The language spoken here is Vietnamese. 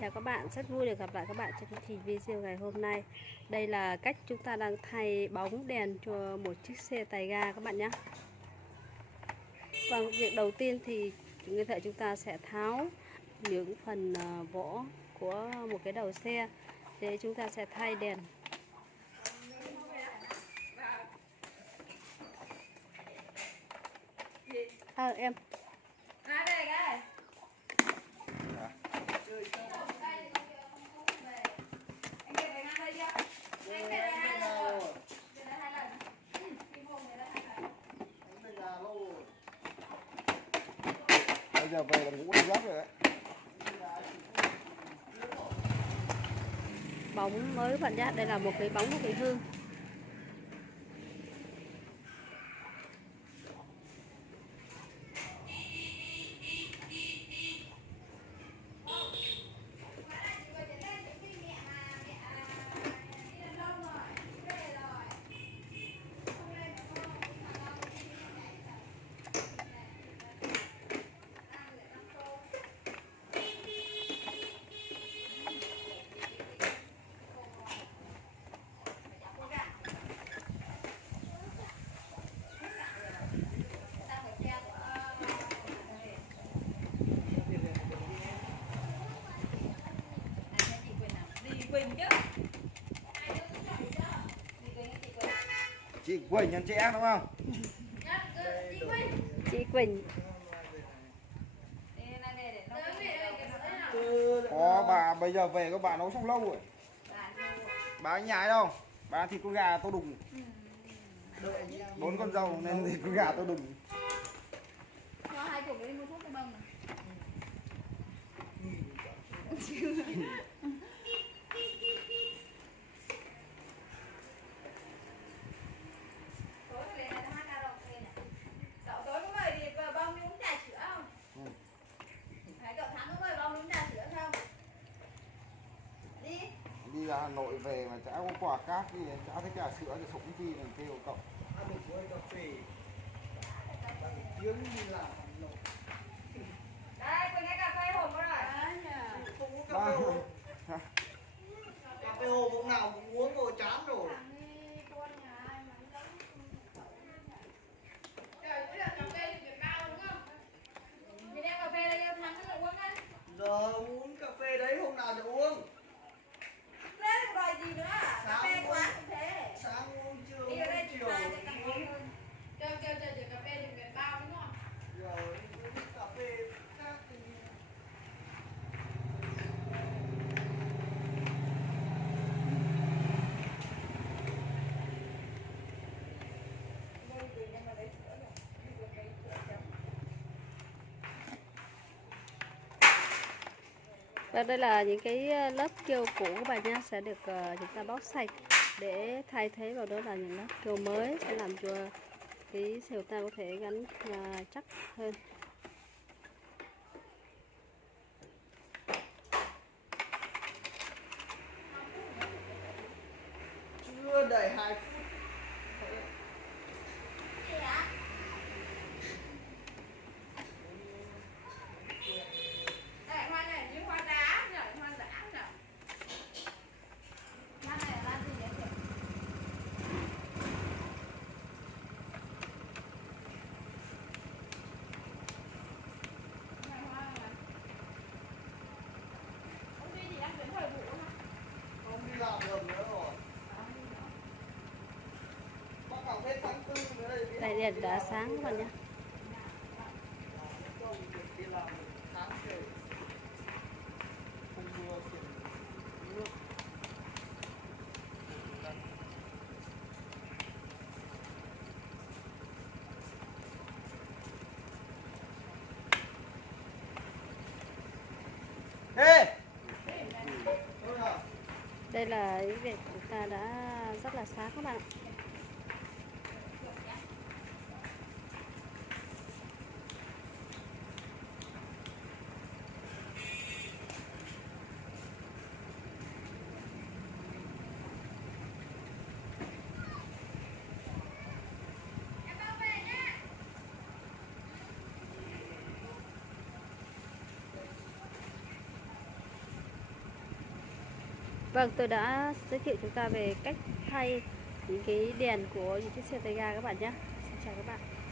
Chào các bạn, rất vui được gặp lại các bạn trong chương trình video ngày hôm nay. Đây là cách chúng ta đang thay bóng đèn cho một chiếc xe tay ga các bạn nhé. Vâng, việc đầu tiên thì như vậy chúng ta sẽ tháo những phần vỏ của một cái đầu xe để chúng ta sẽ thay đèn. Em bây giờ về là ngủ đi giấc rồi đấy. bóng mới các bạn nhé, đây là một cái bóng của cái hương. Chị Quỳnh nhân trẻ đúng không? Chị Quỳnh. Có bà bây giờ về các bà nấu xong lâu rồi. Bà ở nhà đâu? Bà ăn thịt con gà tô đùng. 4 con dâu nên thịt con gà tô đùng. Cho 20 đi mua thuốc cho bông này. Tối có mời thì bông đi uống trà sữa không? Thấy cậu Thắng có mời bông đi uống trà sữa không? Đi. Đi ra Hà Nội về mà chả có quả cát gì, chả thấy trà sữa thì sống chi mình kêu cậu. Ăn được cà phê. Tiếng đi làm Hà Nội. Đây, quên cái cà phê hộp rồi. Không uống cà phê hộp. Cà phê hộp hôm nào cũng uống rồi chán rồi. Giờ uống cà phê đấy hôm nào để uống. Sáng uống trưa uống chiều uống. Giờ uống cà phê khác thì Và đây là những cái lớp kêu cũ các bạn nhé, sẽ được chúng ta bóc sạch để thay thế vào đó là những lớp kêu mới sẽ làm cho cái xe ta có thể gắn chắc hơn. chưa đầy 2 phút. Không đi làm được nữa rồi. Bác học hết tháng 4 nữa đây. Đây đèn đã sáng các bạn nhé. Đi làm tháng trời. Không mưa tiền nước. Ê! Đây là những việc chúng ta đã rất là sáng các bạn. Vâng, tôi đã giới thiệu chúng ta về cách thay những cái đèn của những chiếc xe tay ga các bạn nhé. Xin chào các bạn.